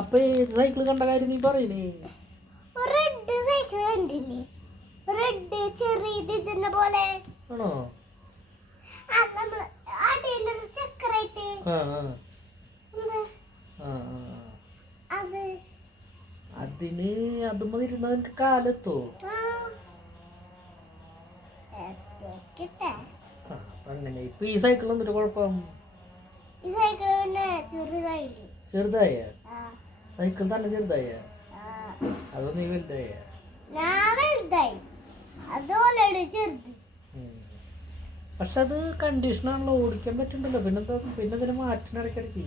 അപ്പൊ ഏത് സൈക്കിൾ കണ്ട കാര്യം നീ പറയണേ? റെഡ് സൈക്കിൾ കണ്ടില്ലേ? റെഡ് ചെറിയത് ഇതിന്റെ പോലെ ആണോ? അടിയിലൊരു ചക്രായിട്ട് അതിന് അതുമ്പോ ഇരുന്ന നിനക്ക് കാലെത്തോ? അങ്ങനെ ഇപ്പൊ ഈ സൈക്കിൾ എന്നിട്ട് കുഴപ്പം? ചെറുതായ സൈക്കിൾ തന്നെ ചെറുതായ അതോ നീ വലുതായ? പക്ഷെ അത് കണ്ടീഷനാണല്ലോ, ഓടിക്കാൻ പറ്റുന്നുണ്ടല്ലോ. പിന്നെന്താ പിന്നെ ഇതിനെ മാറ്റണം ഇടയ്ക്കിടയ്ക്ക്.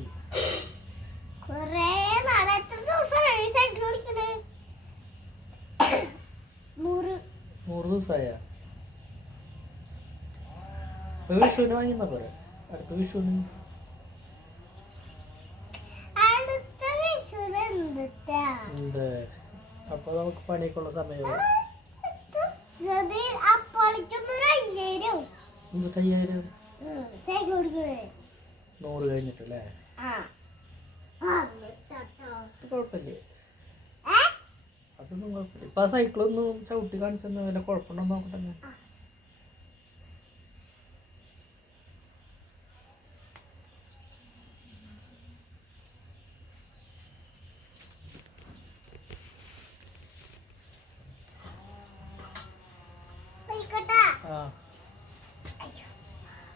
100 ദിവസമായ വിഷുവിന് വാങ്ങിയെന്നാ പോരെ? അടുത്ത വിഷുവിന് എന്ത്? അപ്പൊ നമുക്ക് പണിയൊക്കെയുള്ള സമയമാണ്. 5000 100 കഴിഞ്ഞിട്ടല്ലേ? കുഴപ്പമില്ലേ? അതൊന്നും കുഴപ്പമില്ല. ഇപ്പൊ ആ സൈക്കിളൊന്നും ചവിട്ടി കാണിച്ചെന്ന് വല്ല കുഴപ്പമുണ്ടോ നോക്കട്ടെ.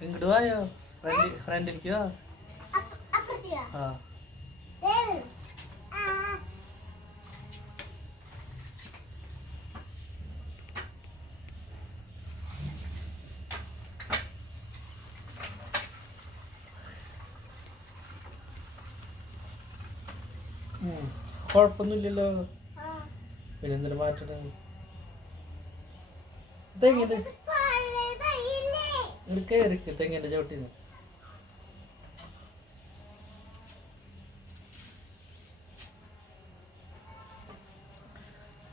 ഇങ്ങോട്ട് പോയോ? ഫ്രണ്ടിലേക്കോ? ആ കുഴപ്പമൊന്നുമില്ലല്ലോ. പിന്നെന്തിനു മാറ്റണേ? ഇതെങ്ങനെ കയറിക്ക് തെങ്ങിന്റെ ചോട്ടിന്ന്?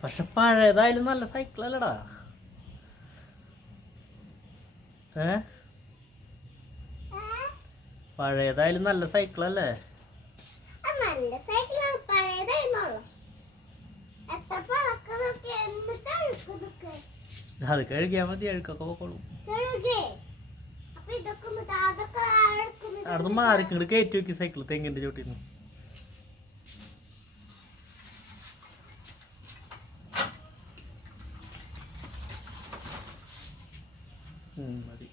പക്ഷെ പഴയതായാലും നല്ല സൈക്കിൾ അല്ലടാ. പഴയതായാലും നല്ല സൈക്കിൾ അല്ലേ? അത് കഴുകിയാ മതി, അഴുക്കൊക്കെ പോക്കോളും. അവിടെ മാറിക്കണ്ട് കയറ്റി വെക്കി സൈക്കിൾ തെങ്ങിന്റെ ചോട്ടിന്ന്. മതി.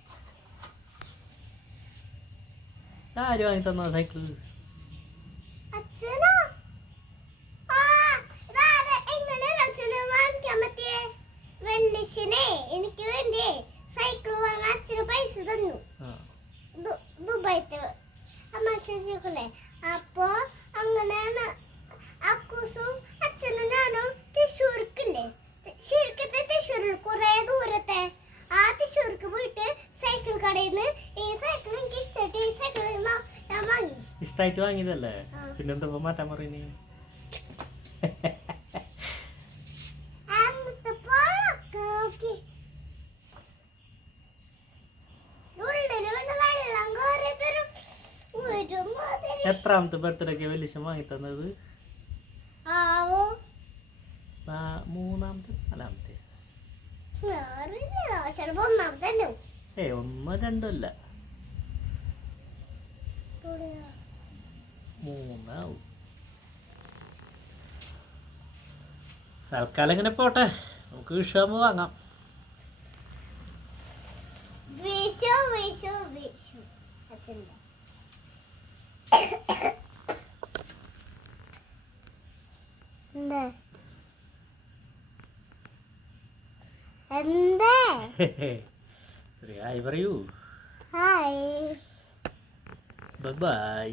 ആര് വാങ്ങി തന്ന സൈക്കിൾ? എനിക്ക് വേണ്ടി സൈക്കിൾ വാങ്ങാൻ അച്ഛന് പൈസ തന്നു. ദുബായിത്തെ അമ്മല്ലേ. അപ്പൊ അങ്ങനെ അക്കൂസും അച്ഛനും ഞാനും തൃശ്ശൂർക്കില്ലേ, ശരിക്കത്തെ തൃശ്ശൂരിൽ കുറെ ദൂരത്തെ ആ തൃശ്ശൂർക്ക് പോയിട്ട് സൈക്കിൾ കടയിൽ നിന്ന് ഈ സൈക്കിൾ എനിക്ക് ഇഷ്ടമായിട്ട് ഈ സൈക്കിൾ ഞാൻ വാങ്ങി. ഇഷ്ടമായിട്ട് വാങ്ങിയതല്ലേ? പിന്നെന്താ മാറ്റാൻ പറയുന്നേ? എത്രാമത്തെ ബർത്ത്ഡേക്ക് വലിയ വാങ്ങി തന്നത്? 3ാമത്തെ 4ാമത്തെ? 1 2 അല്ല, 3 തൽക്കാലം ഇങ്ങനെ പോട്ടെ. നമുക്ക് വിഷുവാകുമ്പോ വാങ്ങാം. ഹായ് പറയൂ. Bye bye.